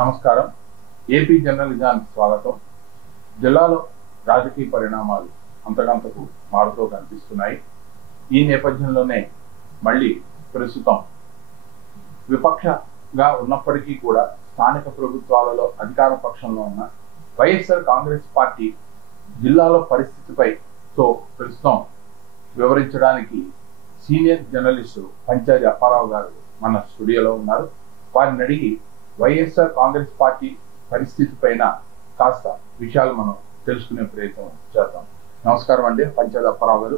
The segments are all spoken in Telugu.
నమస్కారం. ఏపీ జర్నలిజానికి స్వాగతం. జిల్లాలో రాజకీయ పరిణామాలు అంతకంతకు మారుతూ కనిపిస్తున్నాయి. ఈ నేపథ్యంలోనే మళ్ళీ ప్రస్తుతం విపక్షగా ఉన్నప్పటికీ కూడా స్థానిక ప్రభుత్వాలలో అధికార పక్షంలో ఉన్న వైఎస్ఆర్ కాంగ్రెస్ పార్టీ జిల్లాలో పరిస్థితిపై ప్రస్తుతం వివరించడానికి సీనియర్ జర్నలిస్టు పంచాజీ అప్పారావు గారు మన స్టూడియోలో ఉన్నారు. వారిని అడిగి వైఎస్ఆర్ కాంగ్రెస్ పార్టీ పరిస్థితి పైన కాస్త విషయాలు మనం తెలుసుకునే ప్రయత్నం చేద్దాం. నమస్కారం అండి పంచాజీ అప్పారావు గారు.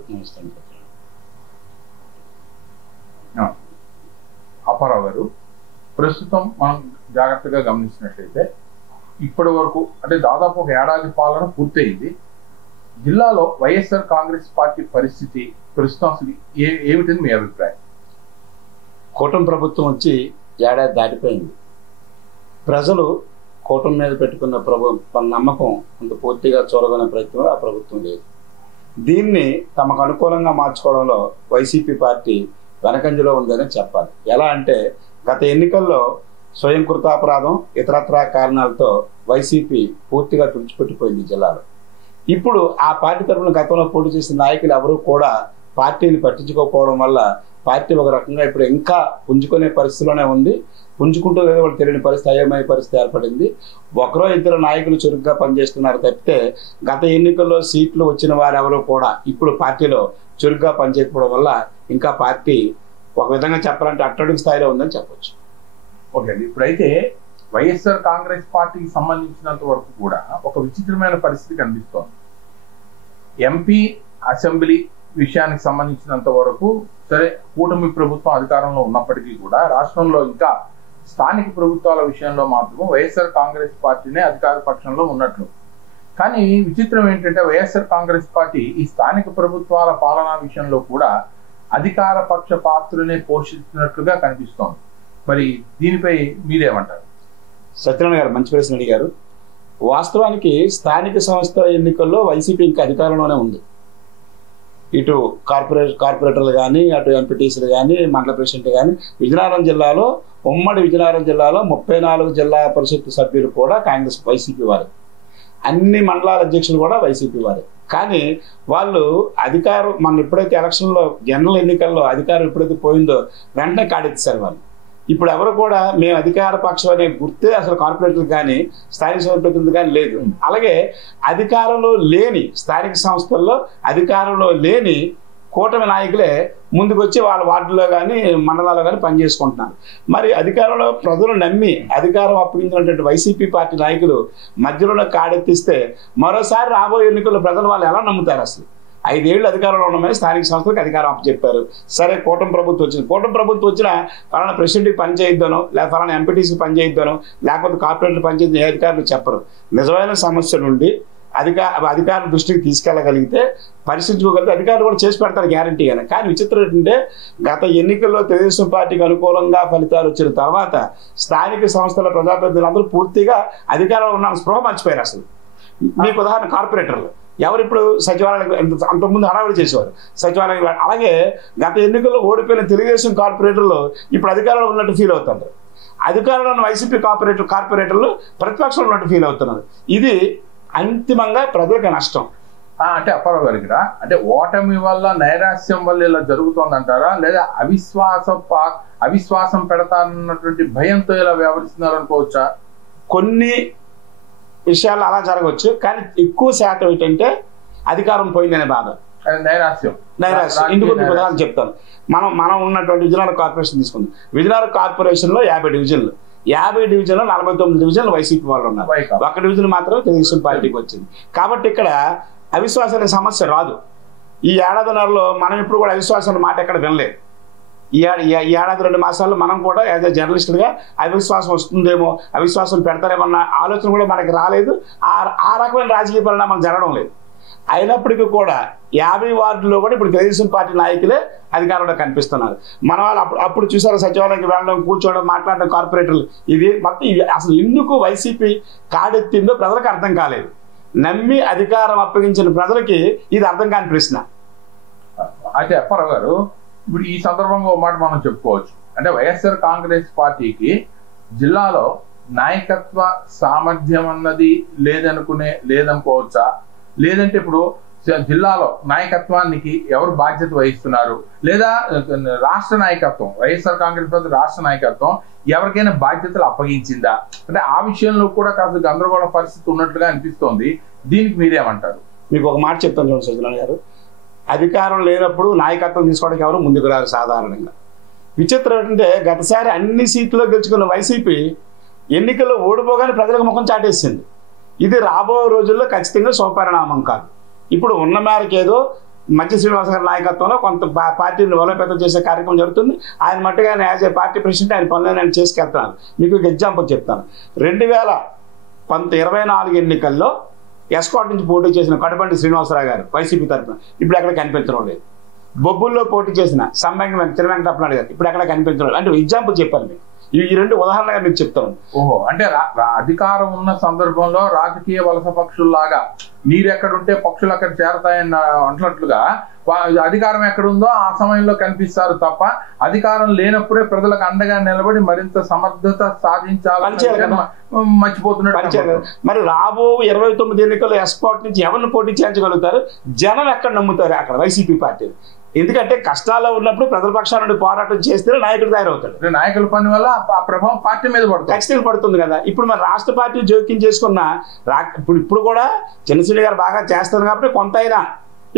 అప్పారావు గారు, ప్రస్తుతం మనం జాగ్రత్తగా గమనించినట్లయితే ఇప్పటి వరకు అంటే దాదాపు ఒక ఏడాది పాలన పూర్తయింది. జిల్లాలో వైఎస్ఆర్ కాంగ్రెస్ పార్టీ పరిస్థితి ప్రస్తుతం అసలు ఏమిటని మీ అభిప్రాయం? కూటమి ప్రభుత్వం వచ్చి ఏడాది దాటిపోయింది. ప్రజలు కూటమి మీద పెట్టుకున్న నమ్మకం అంత పూర్తిగా చూరగొనే ప్రయత్నం ఆ ప్రభుత్వం లేదు. దీన్ని తమకు అనుకూలంగా మార్చుకోవడంలో వైసీపీ పార్టీ వెనకంజలో ఉందని చెప్పాలి. ఎలా అంటే గత ఎన్నికల్లో స్వయం కృతాపరాధం ఇతరత్రా కారణాలతో వైసీపీ పూర్తిగా తుడిచిపెట్టిపోయింది జిల్లాలో. ఇప్పుడు ఆ పార్టీ తరఫున గతంలో పోటీ చేసిన నాయకులు ఎవరూ కూడా పార్టీని పట్టించుకోకపోవడం వల్ల పార్టీ ఒక రకంగా ఇప్పుడు ఇంకా పుంజుకునే పరిస్థితిలోనే ఉంది. పుంజుకుంటూ లేదో వాళ్ళు తెలియని పరిస్థితి, అయోమయ పరిస్థితి ఏర్పడింది. ఒకరో ఇద్దరు నాయకులు చురుగ్గా పనిచేస్తున్నారు తప్పితే గత ఎన్నికల్లో సీట్లు వచ్చిన వారెవరూ కూడా ఇప్పుడు పార్టీలో చురుగ్గా పనిచేయకపోవడం వల్ల ఇంకా పార్టీ ఒక విధంగా చెప్పాలంటే అట్టడుగు స్థాయిలో ఉందని చెప్పొచ్చు. ఓకే అండి, ఇప్పుడైతే వైఎస్ఆర్ కాంగ్రెస్ పార్టీకి సంబంధించినంత వరకు కూడా ఒక విచిత్రమైన పరిస్థితి కనిపిస్తోంది. ఎంపీ అసెంబ్లీ విషయానికి సంబంధించినంత వరకు సరే, కూటమి ప్రభుత్వం అధికారంలో ఉన్నప్పటికీ కూడా రాష్ట్రంలో ఇంకా స్థానిక ప్రభుత్వాల విషయంలో మాత్రం వైఎస్ఆర్ కాంగ్రెస్ పార్టీనే అధికార పక్షంలో ఉన్నట్లు. కానీ విచిత్రం ఏంటంటే వైఎస్ఆర్ కాంగ్రెస్ పార్టీ ఈ స్థానిక ప్రభుత్వాల పాలనా విషయంలో కూడా అధికార పక్ష పాత్రనే పోషిస్తున్నట్లుగా కనిపిస్తోంది. మరి దీనిపై మీరేమంటారు? సత్యనారాయణ గారు మంచి ప్రశ్న అడిగారు. వాస్తవానికి స్థానిక సంస్థల ఎన్నికల్లో వైసీపీ ఇంకా అధికారంలోనే ఉంది. ఇటు కార్పొరేటర్లు కానీ, అటు ఎంపీటీసీలు కానీ, మండల ప్రెసిడెంట్ కానీ, విజయనగరం జిల్లాలో ఉమ్మడి విజయనగరం జిల్లాలో 34 జిల్లా పరిషత్ సభ్యులు కూడా కాంగ్రెస్ వైసీపీ వారు, అన్ని మండలాల అధ్యక్షులు కూడా వైసీపీ వారే. కానీ వాళ్ళు అధికారం మన ఎప్పుడైతే ఎలక్షన్లో జనరల్ ఎన్నికల్లో అధికారం ఎప్పుడైతే పోయిందో వెంటనే కాడెత్తారు వాళ్ళు. ఇప్పుడు ఎవరు కూడా మేము అధికార పక్షం అనే గుర్తే అసలు కార్పొరేటర్లు కానీ స్థానిక సంస్థలు కానీ లేదు. అలాగే అధికారంలో లేని స్థానిక సంస్థల్లో అధికారంలో లేని కూటమి నాయకులే ముందుకు వచ్చి వాళ్ళ వార్డులో కానీ మండలాల్లో కానీ పనిచేసుకుంటున్నారు. మరి అధికారంలో ప్రజలు నమ్మి అధికారం అప్పగించినటువంటి వైసీపీ పార్టీ నాయకులు మధ్యలోనే కాడెత్తిస్తే మరోసారి రాబోయే ఎన్నికల్లో ప్రజలు వాళ్ళు ఎలా నమ్ముతారు? అసలు 5 ఏళ్ళు అధికారంలో ఉండమని స్థానిక సంస్థలకు అధికారం అప్పచెప్పారు. సరే, కూటమి ప్రభుత్వం వచ్చింది. కూటమి ప్రభుత్వం వచ్చినా ఫలానా ప్రెసిడెంట్కి పని చేయొద్దనో, లేకపోతే ఫలానా ఎంపీటీసీకి పని చేయొద్దనో, లేకపోతే కార్పొరేటర్ పని చేయొద్దు ఏ అధికారులు చెప్పరు. నిజమైన సమస్య నుండి అధికారుల దృష్టికి తీసుకెళ్ళగలిగితే పరిశీలించుకోగలిగితే అధికారులు కూడా చేసి పెడతారు గ్యారంటీగానే. కానీ విచిత్రం ఏంటంటే గత ఎన్నికల్లో తెలుగుదేశం పార్టీకి అనుకూలంగా ఫలితాలు వచ్చిన తర్వాత స్థానిక సంస్థల ప్రజాప్రతినిధులందరూ పూర్తిగా అధికారంలో ఉన్న స్పృహ మర్చిపోయారు. అసలు మీకు ఉదాహరణ కార్పొరేటర్లు ఎవరు ఇప్పుడు సచివాలయం అంతకుముందు హడావిడి చేసేవారు సచివాలయం. అలాగే గత ఎన్నికల్లో ఓడిపోయిన తెలుగుదేశం కార్పొరేటర్లు ఇప్పుడు అధికారంలో ఉన్నట్టు ఫీల్ అవుతున్నారు. అధికారంలో ఉన్న వైసీపీ కార్పొరేటర్లు ప్రతిపక్షంలో ఉన్నట్టు ఫీల్ అవుతున్నారు. ఇది అంతిమంగా ప్రజలకు నష్టం. అంటే అప్పారావు గారి అంటే ఓటమి వల్ల నైరాశ్యం వల్ల ఇలా జరుగుతోంది అంటారా, లేదా అవిశ్వాసం పెడతానన్నటువంటి భయంతో ఇలా వ్యవహరిస్తున్నారు అనుకోవచ్చా? కొన్ని విషయాలు అలా జరగవచ్చు, కానీ ఎక్కువ శాతం ఏంటంటే అధికారం పోయిందనే బాధ, నైరాశ్యం. ఇందుకు ఉదాహరణ చెప్తాను. మనం ఉన్నటువంటి విజయనగరం కార్పొరేషన్ తీసుకుందాం. విజయనగరం కార్పొరేషన్లో 50 డివిజన్లు, 50 డివిజన్లో 49 డివిజన్లు వైసీపీ వాళ్ళు ఉన్నారు. 1 డివిజన్ మాత్రం తెలుగుదేశం పార్టీకి వచ్చింది. కాబట్టి ఇక్కడ అవిశ్వాసం అనే సమస్య రాదు. ఈ ఏడాదిన్నరలో మనం ఇప్పుడు కూడా అవిశ్వాసం మాట ఎక్కడ వినలేదు. ఈ ఏడాది 2 మాసాల్లో మనం కూడా యాజ్ ఎ జర్నలిస్టులుగా అవిశ్వాసం వస్తుందేమో, అవిశ్వాసం పెడతారేమన్న ఆలోచన కూడా మనకి రాలేదు. ఆ రకమైన రాజకీయ పరిణామాలు జరగడం లేదు. అయినప్పటికీ కూడా 50 వార్డుల్లో కూడా ఇప్పుడు తెలుగుదేశం పార్టీ నాయకులే అధికారంలో కనిపిస్తున్నారు. మన వాళ్ళు అప్పుడు చూసారు సచివాలయానికి వెళ్ళడం, కూర్చోవడం, మాట్లాడడం కార్పొరేటర్లు. ఇది మొత్తం అసలు ఎందుకు వైసీపీ కాడెత్తిందో ప్రజలకు అర్థం కాలేదు. నమ్మి అధికారం అప్పగించిన ప్రజలకి ఇది అర్థం కాని ప్రశ్న. అయితే అప్పారావు గారు, ఇప్పుడు ఈ సందర్భంగా ఒక మాట మనం చెప్పుకోవచ్చు. అంటే వైఎస్ఆర్ కాంగ్రెస్ పార్టీకి జిల్లాలో నాయకత్వ సామర్థ్యం అన్నది లేదనుకోవచ్చా? లేదంటే ఇప్పుడు జిల్లాలో నాయకత్వానికి ఎవరు బాధ్యత వహిస్తున్నారు, లేదా రాష్ట్ర నాయకత్వం, వైఎస్ఆర్ కాంగ్రెస్ పార్టీ రాష్ట్ర నాయకత్వం ఎవరికైనా బాధ్యతలు అప్పగించిందా? అంటే ఆ విషయంలో కూడా కాస్త గందరగోళ పరిస్థితి ఉన్నట్లుగా అనిపిస్తోంది. దీనికి మీరేమంటారు? మీకు ఒక మాట చెప్తాను చూడండి సజ్జనార్ గారు, అధికారం లేనప్పుడు నాయకత్వం తీసుకోవడానికి ఎవరు ముందుకు రారు సాధారణంగా. విచిత్రం ఏంటంటే గతసారి అన్ని సీట్లో గెలుచుకున్న వైసీపీ ఎన్నికల్లో ఓడిపోగానే ప్రజలకు ముఖం చాటేసింది. ఇది రాబో రోజుల్లో ఖచ్చితంగా శుభపరిణామం కాదు. ఇప్పుడు ఉన్న మేరకు ఏదో మంచి శ్రీనివాస గారి నాయకత్వంలో కొంత పార్టీని బలోపేతం చేసే కార్యక్రమం జరుగుతుంది. ఆయన మట్టుగా యాజ్ ఏ పార్టీ ప్రెసిడెంట్ ఆయన పనులను ఆయన చేసుకెళ్తున్నాను. మీకు ఒక ఎగ్జాంపుల్ చెప్తాను. 2024 ఎన్నికల్లో ఎస్కాట్ నుంచి పోటీ చేసిన కడబండి శ్రీనివాసరావు గారు వైసీపీ తరఫున ఇప్పుడు ఎక్కడ కనిపించడం లేదు. బొబ్బుల్లో పోటీ చేసిన తిరువెంకటప్పనాయుడు గారు ఇప్పుడు ఎక్కడ కనిపించడం లేదు. అంటే ఎగ్జాంపుల్ చెప్పాను మీకు. ఈ రెండు ఉదాహరణగా మీకు చెప్తాను. ఓహో, అంటే అధికారం ఉన్న సందర్భంలో రాజకీయ వలస పక్షుల్లాగా నీరెక్కడుంటే పక్షులు అక్కడ చేరతాయన్న అంటున్నట్లుగా అధికారం ఎక్కడుందో ఆ సమయంలో కనిపిస్తారు తప్ప అధికారం లేనప్పుడే ప్రజలకు అండగా నిలబడి మరింత సమర్థత సాధించాలని మర్చిపోతున్నట్టు. మరి రాబో 29 ఎన్నికల్లో ఎస్పాట్ నుంచి ఎవరిని పోటీ చేయించగలుగుతారు? జనం ఎక్కడ నమ్ముతారు అక్కడ వైసీపీ పార్టీ? ఎందుకంటే కష్టాల్లో ఉన్నప్పుడు ప్రజల పక్షాల నుండి పోరాటం చేస్తే నాయకుడు తయారవుతాడు. నాయకుల పని వల్ల ఆ ప్రభావం పార్టీ మీద పడుతుంది, ఖచ్చితంగా పడుతుంది కదా. ఇప్పుడు మరి రాష్ట్ర పార్టీ జోక్యం చేసుకున్న ఇప్పుడు కూడా చంద్రశేఖర్ గారు బాగా చేస్తారు కాబట్టి కొంత అయినా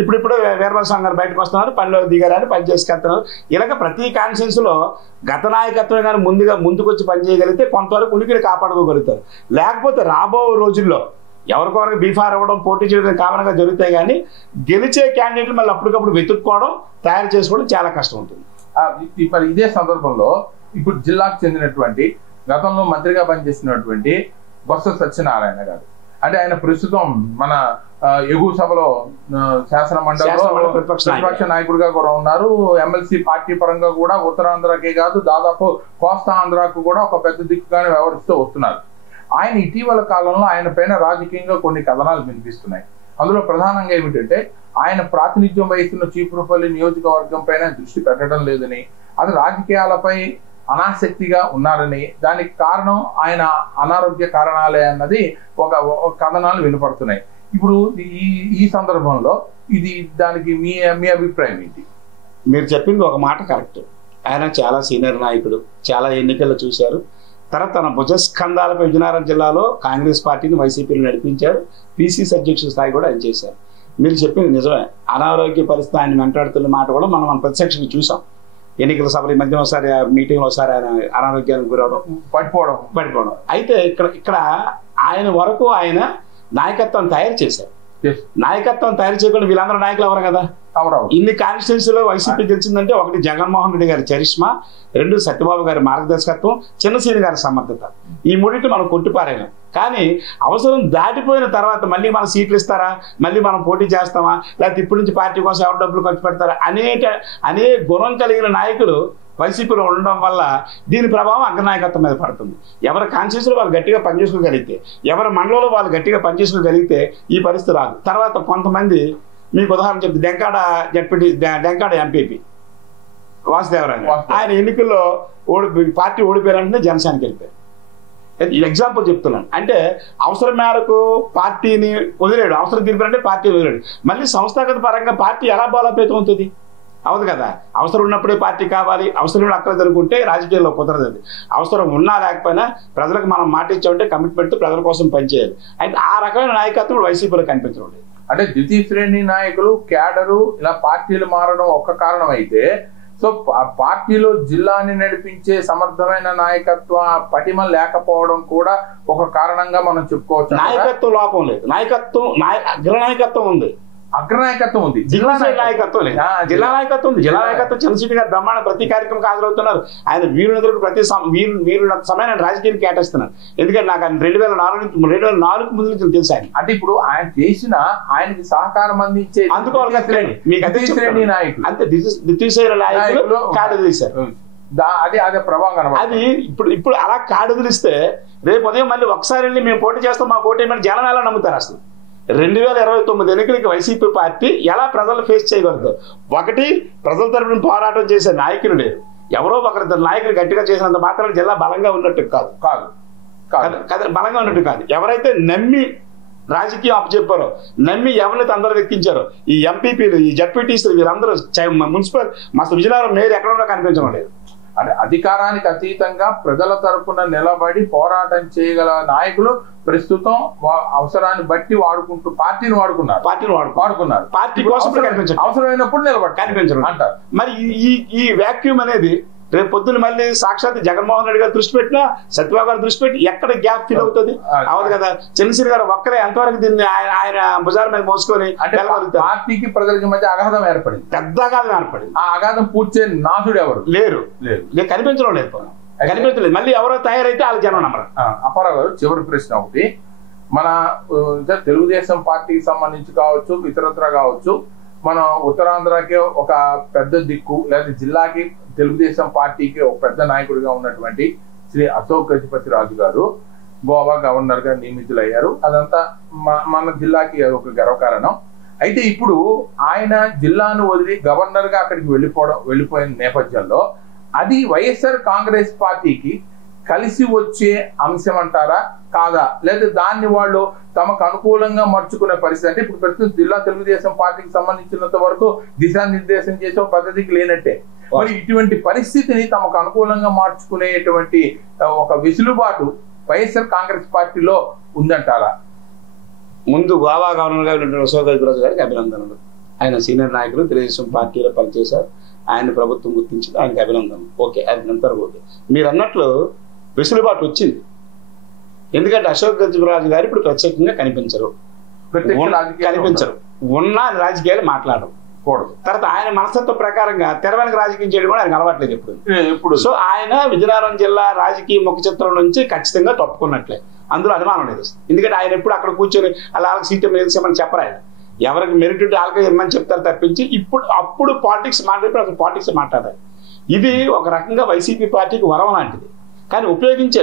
ఇప్పుడు వీరభద్రస్వామి గారు బయటకు వస్తున్నారు, పనిలో దిగారని పని చేసుకెళ్తున్నారు. ఇలాగ ప్రతి కాన్ఫరెన్స్ లో గత నాయకత్వం కానీ ముందుకొచ్చి పనిచేయగలిగితే కొంతవరకు ఉనికిని కాపాడుకోగలుగుతారు. లేకపోతే రాబో రోజుల్లో ఎవరికొరకు బీఫార్ అవ్వడం, పోటీ చేయడం కామన్గా జరుగుతాయి. కానీ గెలిచే క్యాండిడేట్లు మళ్ళీ అప్పటికప్పుడు వెతుక్కోవడం, తయారు చేసుకోవడం చాలా కష్టం ఉంటుంది. మరి ఇదే సందర్భంలో ఇప్పుడు జిల్లాకు చెందినటువంటి గతంలో మంత్రిగా పనిచేసినటువంటి బొత్స సత్యనారాయణ గారు, అంటే ఆయన ప్రస్తుతం మన ఎగువ సభలో శాసన మండలిలో ప్రతిపక్ష నాయకుడిగా కూడా ఉన్నారు. ఎమ్మెల్సీ పార్టీ పరంగా కూడా ఉత్తరాంధ్రకే కాదు దాదాపు కోస్తా ఆంధ్రాకు కూడా ఒక పెద్ద దిక్కుగానే వ్యవహరిస్తూ వస్తున్నారు. ఆయన ఇటీవల కాలంలో ఆయన పైన రాజకీయంగా కొన్ని కథనాలు వినిపిస్తున్నాయి. అందులో ప్రధానంగా ఏమిటంటే ఆయన ప్రాతినిధ్యం వహిస్తున్న చీపురుపల్లి నియోజకవర్గం పైన దృష్టి పెట్టడం లేదని, అది రాజకీయాలపై అనాసక్తిగా ఉన్నారని, దానికి కారణం ఆయన అనారోగ్య కారణాలే అన్నది ఒక కథనాలు వినపడుతున్నాయి. ఇప్పుడు ఈ సందర్భంలో దానికి మీ అభిప్రాయం ఏంటి? మీరు చెప్పింది ఒక మాట కరెక్ట్. ఆయన చాలా సీనియర్ నాయకుడు, చాలా ఎన్నికల్లో చూశారు. తర్వాత తన భుజస్కంధాలపై విజయనగరం జిల్లాలో కాంగ్రెస్ పార్టీని వైసీపీని నడిపించారు. పిసిసి అధ్యక్షుల స్థాయి కూడా ఆయన చేశారు. మీరు చెప్పింది నిజమే. అనారోగ్య పరిస్థితి ఆయన వెంటాడుతున్న మాట కూడా మనం ప్రత్యక్షంగా చూసాం. ఎన్నికల సభల మధ్య ఒకసారి మీటింగ్లో ఒకసారి ఆయన అనారోగ్యానికి గురవడం, పడిపోవడం. అయితే ఇక్కడ ఆయన వరకు ఆయన నాయకత్వం తయారు చేశారు. నాయకత్వం తయారు చేయకుండా వీళ్ళందరూ నాయకులు ఎవరు కదా. ఇన్ని కాన్స్టిట్యున్సీలో వైసీపీ గెలిచిందంటే ఒకటి జగన్మోహన్ రెడ్డి గారి చరిష్మా, 2 సత్యబాబు గారి మార్గదర్శకత్వం, చిన్నసీని గారి సమర్థత. ఈ మూడింటి మనం కొట్టిపారేయలేం. కానీ అవసరం దాటిపోయిన తర్వాత మళ్ళీ మన సీట్లు ఇస్తారా, మళ్ళీ మనం పోటీ చేస్తామా, లేకపోతే ఇప్పటి నుంచి పార్టీ కోసం ఎవరు డబ్బులు ఖర్చు పెడతారా అనే గుణం కలిగిన నాయకులు వైసీపీలో ఉండడం వల్ల దీని ప్రభావం అగ్రనాయకత్వం మీద పడుతుంది. ఎవరి కాన్స్టిట్యూన్సీలో వాళ్ళు గట్టిగా పనిచేసుకోగలిగితే, ఎవరి మండలంలో వాళ్ళు గట్టిగా పనిచేసుకోగలిగితే ఈ పరిస్థితి రాదు. తర్వాత కొంతమంది మీకు ఉదాహరణ చెప్తే డెంకాడ ఎంపీపీ వాసుదేవరావు ఆయన ఎన్నికల్లో పార్టీ ఓడిపోయారంటే జనసేనకి వెళ్ళిపోయారు. ఎగ్జాంపుల్ చెప్తున్నాను. అంటే అవసరం మేరకు పార్టీని వదిలేడు, అవసరం తీర్పారంటే పార్టీ వదిలేడు. మళ్ళీ సంస్థాగత పరంగా పార్టీ ఎలా బలోపేతం అవుతుంది? అవదు కదా. అవసరం ఉన్నప్పుడే పార్టీ కావాలి, అవసరం అక్కడ జరుగుంటే రాజకీయాల్లో కుదరదు. అది అవసరం ఉన్నా లేకపోయినా ప్రజలకు మనం మాట ఇచ్చామంటే కమిట్మెంట్ ప్రజల కోసం పనిచేయాలి. అయితే ఆ రకమైన నాయకత్వం వైసీపీలో కనిపించడం లేదు. అంటే ద్వితీయ శ్రేణి నాయకులు, క్యాడరు ఇలా పార్టీలు మారడం ఒక్క కారణం అయితే, సో పార్టీలో జిల్లాని నడిపించే సమర్థమైన నాయకత్వ పటిమ లేకపోవడం కూడా ఒక కారణంగా మనం చెప్పుకోవచ్చు. నాయకత్వం లోపం లేదు, అగ్రనాయకత్వం ఉంది, అగ్రనాయకత్వం ఉంది, జిల్లా నాయకత్వం లేదు. జిల్లా నాయకత్వం ఉంది. జిల్లా నాయకత్వం చంద్రశేఖర్ గారు బ్రహ్మాండ ప్రతి కార్యక్రమం హాజరవుతున్నారు. ఆయన వీరులందరూ ప్రతి సమయాన్ని రాజకీయాలు కేటాయిస్తున్నారు. ఎందుకంటే నాకు ఆయన 2004 ముందు నుంచి తెలుసు ఆయన. అంటే ఇప్పుడు ఆయన చేసిన ఆయనకి సహకారం అందించే అందుకోవాలి నాయకులు అంతే ద్వితీయ శ్రేణి నాయకులు కాడు తీశారు. అదే ప్రభావం. అది ఇప్పుడు అలా కాడు వదిలిస్తే రేపు ఉదయం మళ్ళీ ఒకసారి వెళ్ళి మేము పోటీ చేస్తాం, మా పోటీ జనం ఎలా నమ్ముతారు? అసలు 2029 ఎన్నికలకి వైసీపీ పార్టీ ఎలా ప్రజలు ఫేస్ చేయగలుగుతారు? ఒకటి, ప్రజల తరపున పోరాటం చేసే నాయకులు లేరు. ఎవరో ఒకరిద్దరు నాయకులు గట్టిగా చేసినంత మాత్రం జిల్లా బలంగా ఉన్నట్టు కాదు. బలంగా ఉన్నట్టు కాదు. ఎవరైతే నమ్మి రాజకీయం అప్పచెప్పారో, నమ్మి ఎవరినైతే అందరూ ఎక్కించారో, ఈ ఎంపీపీలు, ఈ జడ్పీటీసీలు, వీళ్ళందరూ మున్సిపల్ మస్తు విజయనగరం మేయర్ ఎక్కడన్నా కనిపించడం లేదు. అంటే అధికారానికి అతీతంగా ప్రజల తరపున నిలబడి పోరాటం చేయగల నాయకులు ప్రస్తుతం అవసరాన్ని బట్టి పార్టీని వాడుకున్నారు. పార్టీ కోసం అవసరమైనప్పుడు నిలబడి కనిపించడం అంటారు. మరి ఈ వ్యాక్యూమ్ అనేది రేపు పొద్దున మళ్ళీ సాక్షాత్ జగన్మోహన్ రెడ్డి గారు దృష్టి పెట్టినా, సత్యబాబు గారు దృష్టి పెట్టి ఎక్కడ గ్యాప్ ఫీల్ అవుతుంది? అవదు కదా. చంద్రశేఖర్ గారు ఒక్కరే ఎంతవరకు దీన్ని ఆయన భుజాల మీద మోసుకొని పార్టీకి ప్రజలకి మధ్య అగాధం ఏర్పడింది, పెద్ద అగాధం ఏర్పడింది. ఆ అగాధం పూడ్చే నాథుడు ఎవరు లేరు, కనిపించడం లేదు, కనిపించలేదు. మళ్ళీ ఎవరో తయారైతే వాళ్ళకి జనం నమ్మరు. అప్పారావు గారు, చివరి ప్రశ్న ఒకటి. మన తెలుగుదేశం పార్టీకి సంబంధించి కావచ్చు, ఇతరత్ర కావచ్చు, మనం ఉత్తరాంధ్రకి ఒక పెద్ద దిక్కు, లేదా జిల్లాకి తెలుగుదేశం పార్టీకి ఒక పెద్ద నాయకుడిగా ఉన్నటువంటి శ్రీ అశోక్ గజపతిరాజు గారు గోవా గవర్నర్ గా నియమితులయ్యారు. అదంతా మన జిల్లాకి ఒక గర్వకారణం. అయితే ఇప్పుడు ఆయన జిల్లాను వదిలి గవర్నర్ గా అక్కడికి వెళ్ళిపోయిన నేపథ్యంలో అది వైఎస్ఆర్ కాంగ్రెస్ పార్టీకి కలిసి వచ్చే అంశం అంటారా కాదా? లేదా దాన్ని వాళ్ళు తమకు అనుకూలంగా మర్చుకునే పరిస్థితి? అంటే ఇప్పుడు ప్రస్తుతం జిల్లా తెలుగుదేశం పార్టీకి సంబంధించినంత వరకు దిశానిర్దేశం చేసే పద్ధతికి లేనట్టే. మరి ఇటువంటి పరిస్థితిని తమకు అనుకూలంగా మార్చుకునేటువంటి ఒక వెసులుబాటు వైఎస్ఆర్ కాంగ్రెస్ పార్టీలో ఉందంటారా? ముందు గోవా గవర్నర్ గా అశోక్ గజపతిరాజు గారికి అభినందనలు. ఆయన సీనియర్ నాయకులు, తెలుగుదేశం పార్టీలో పనిచేశారు. ఆయన ప్రభుత్వం గుర్తించింది, ఆయనకి అభినందనలు. ఓకే, అది అంతా ఓకే. మీరు అన్నట్లు వెసులుబాటు వచ్చింది. ఎందుకంటే అశోక్ గజపతిరాజు గారు ఇప్పుడు ప్రత్యేకంగా కనిపించరు. ఉన్న రాజకీయాలు మాట్లాడరు. తర్వాత ఆయన మనస్తత్వ ప్రకారంగా తెరవెనక రాజకీయం చేయడం కూడా ఆయనకు అలవాట్లేదు ఎప్పుడు. సో ఆయన విజయనగరం జిల్లా రాజకీయ ముఖ చిత్రం నుంచి ఖచ్చితంగా తప్పుకున్నట్లే, అందులో అనుమానం లేదు. ఎందుకంటే ఆయన ఎప్పుడు అక్కడ కూర్చొని అలా సీట్ ఏమని చెప్పరు. ఆయన ఎవరికి మెరిట్ వాళ్ళకి ఇమ్మని చెప్తారు తప్పించి అప్పుడు పాలిటిక్స్ మాట్లాడి అసలు పాలిటిక్స్ మాట్లాడాలి. ఇది ఒక రకంగా వైసీపీ పార్టీకి వరం లాంటిది. కానీ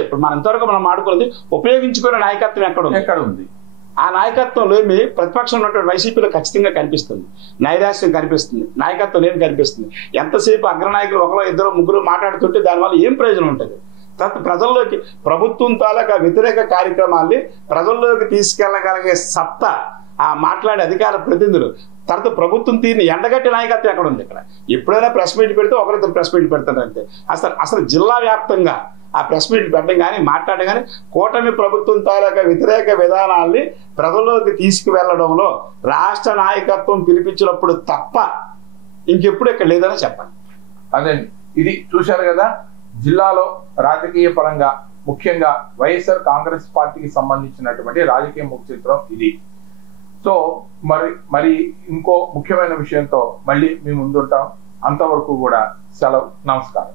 ఇప్పుడు మనం ఎంతవరకు మనం ఆడుకున్నది ఉపయోగించుకునే నాయకత్వం ఎక్కడ ఉంది? ఆ నాయకత్వంలో ప్రతిపక్షం ఉన్నటువంటి వైసీపీలో ఖచ్చితంగా కనిపిస్తుంది, నైరాశ్యం కనిపిస్తుంది, నాయకత్వం ఏం కనిపిస్తుంది. ఎంతసేపు అగ్రనాయకులు ఒకరో ఇద్దరు ముగ్గురు మాట్లాడుతుంటే దానివల్ల ఏం ప్రయోజనం ఉంటుంది? తర్వాత ప్రజల్లోకి ప్రభుత్వం తాలూకా వ్యతిరేక కార్యక్రమాల్ని ప్రజల్లోకి తీసుకెళ్లగలిగే సత్తా ఆ మాట్లాడే అధికార ప్రతినిధులు, తర్వాత ప్రభుత్వం తీరిని ఎండగట్టి నాయకత్వం ఎక్కడ ఉంది? ఇక్కడ ఎప్పుడైనా ప్రెస్ మీట్ పెడితే ఒకరిద్దరు ప్రెస్ మీట్ పెడతారు అంతే. అసలు జిల్లా వ్యాప్తంగా ఆ ప్రెస్ మీట్ పెట్టడం కానీ మాట్లాడడం కానీ కూటమి ప్రభుత్వం తాలూకా వ్యతిరేక విధానాల్ని ప్రజల్లోకి తీసుకువెళ్లడంలో రాష్ట్ర నాయకత్వం పిలిపించినప్పుడు తప్ప ఇంకెప్పుడు ఇక్కడ లేదని చెప్పండి. అదే ఇది చూశారు కదా, జిల్లాలో రాజకీయ పరంగా ముఖ్యంగా వైఎస్ఆర్ కాంగ్రెస్ పార్టీకి సంబంధించినటువంటి రాజకీయ ముఖ చిత్రం ఇది. సో మరి ఇంకో ముఖ్యమైన విషయంతో మళ్ళీ మీ ముందుంటాం. అంతవరకు కూడా సెలవు, నమస్కారం.